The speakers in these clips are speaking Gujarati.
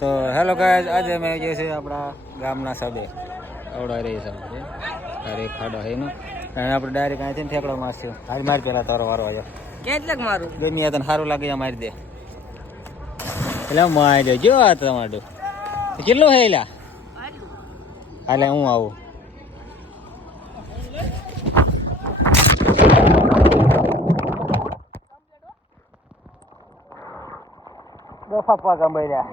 તો હેલો ગાઈઝ, આજે અમે જે છે આપણા ગામના સદે આવડા રહી છે તારે ખાડો છે એનો અને આપણે ડાયરેક્ટ અહીંથી ઠેકડો મારશું. હાલ મારી પેલા તારો વારો આવ્યો. કેટલાક મારું દુનિયા તને સારું લાગે એ મારી દે. એટલે મારી જો આ તમારું કેટલું છે એલા. હાલે હું આવું. દફા પગ અંબાઈ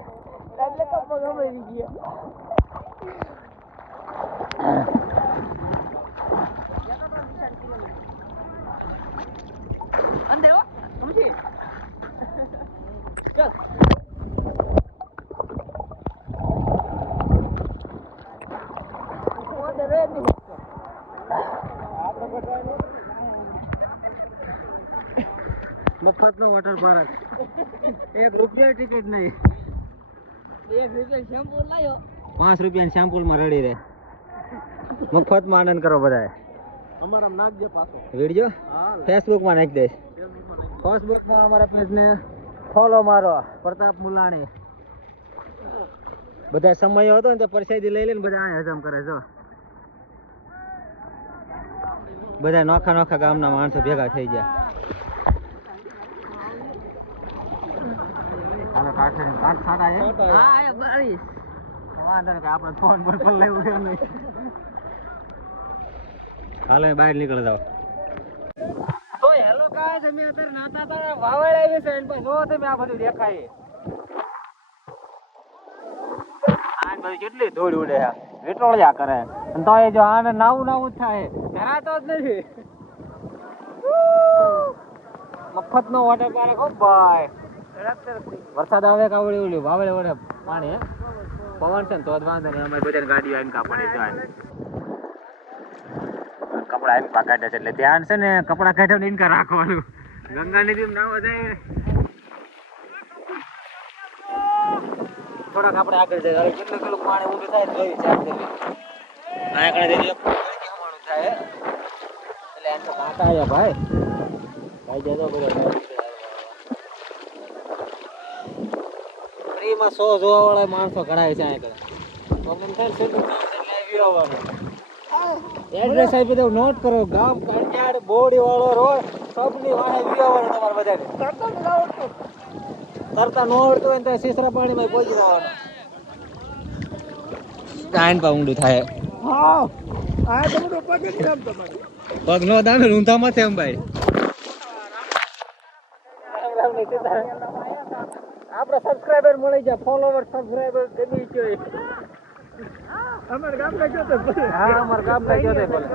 મફત નો વોટર પાર્ક. 1 રૂપિયા ટિકિટ નહીં. 1 રૂપિયા શેમ્પુ લાયો. 5 રૂપિયા શેમ્પુ માં રડી રહે. મફત માં આનંદ કરો બધાએ. અમારા નાખજે પાછો વિડિયો ફેસબુક માં નાખી દઈશ. ફેસબુક માં અમારા પેજ ને ફોલો મારો, પ્રતાપ મુલાણી. બધા સમય હતો ને તો પરસાદી લઈ લઈને બધા આ હજમ કરે છો. બધા નોખા નોખા ગામના માણસો ભેગા થઈ ગયા. હાલો કાઠ સાડા હા 22 વાંધો નહીં, આપણે ફોન પર લેવું નહીં. હાલો બહાર નીકળી જાવ. તો હેલો ગાઈસ, અમે અત્યારે નાતા હતા વાવડ આવી છે અને જો તમે આ બધું દેખાય. આ બધું કેટલી ધૂળ ઉડે છે, વિટોળિયા કરે અને તો એ જો આને નાવું નાવું જ થાય, ધરાતો જ નથી. મફત નો વોટર પાર્ક હો ભાઈ. વરસાદ આવે કે આવડે ઓલું વાવડે વડે પાણી હે પવન છે ને તો જ વાંધો નહીં. અમારી બધાની ગાડીઓ આવીને કાપડી જાય. કપડા આવીને કાઢે છે એટલે ધ્યાન છે ને કપડા કાઢ્યા ને ઇનકા રાખવાનું. ગંગા નદી નાવા જાય થોડાક આપણે આગળ જાય. હવે કેટલું કેટલું પાણી ઊંડું થાય ને જોયું છે આપણે. આ કણે જઈએ કેવાનું થાય એટલે એમ તો કાંટા આવ્યા ભાઈ. ભાઈ જતો બધા ફ્રીમાં 100 જોવા વાળા માણસો ઘણા છે. એડ્રેસ આપી દઉં, નોટ કરો. ગામ કંડિયાળ બોડી વાળો રોડ સબની વાહે વિયાવાનું તમારે બધાને. તરતા ન આવડતું હોય ને તો સીસરા પાણીમાં પહોંચી જવાનું. કાઈન પા ઊંડું થાય. હા આ તો પગ જ નામ તમારે પગ નો દામે ઊંધામાં છે અંબાઈ. આપણે સબસ્ક્રાઇબર મળી જાય, ફોલોવર સબસ્ક્રાઇબર ગમી ગયો. અમાર ગામના ગયો તો હા અમાર ગામના ગયો તો બોલે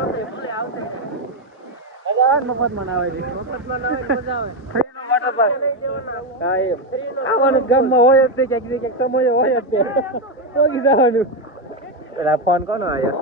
મજા મફત માં આવે છે. મફત માં આવે મજા આવે. ફ્રી નો વોટર પાર્ક હા એમ આવવાનું ગામમાં હોય જ તે ક્યાંક સમય હોય જ તે પહોંચી જવાનું. પેલા ફોન કોનો આવ્યો?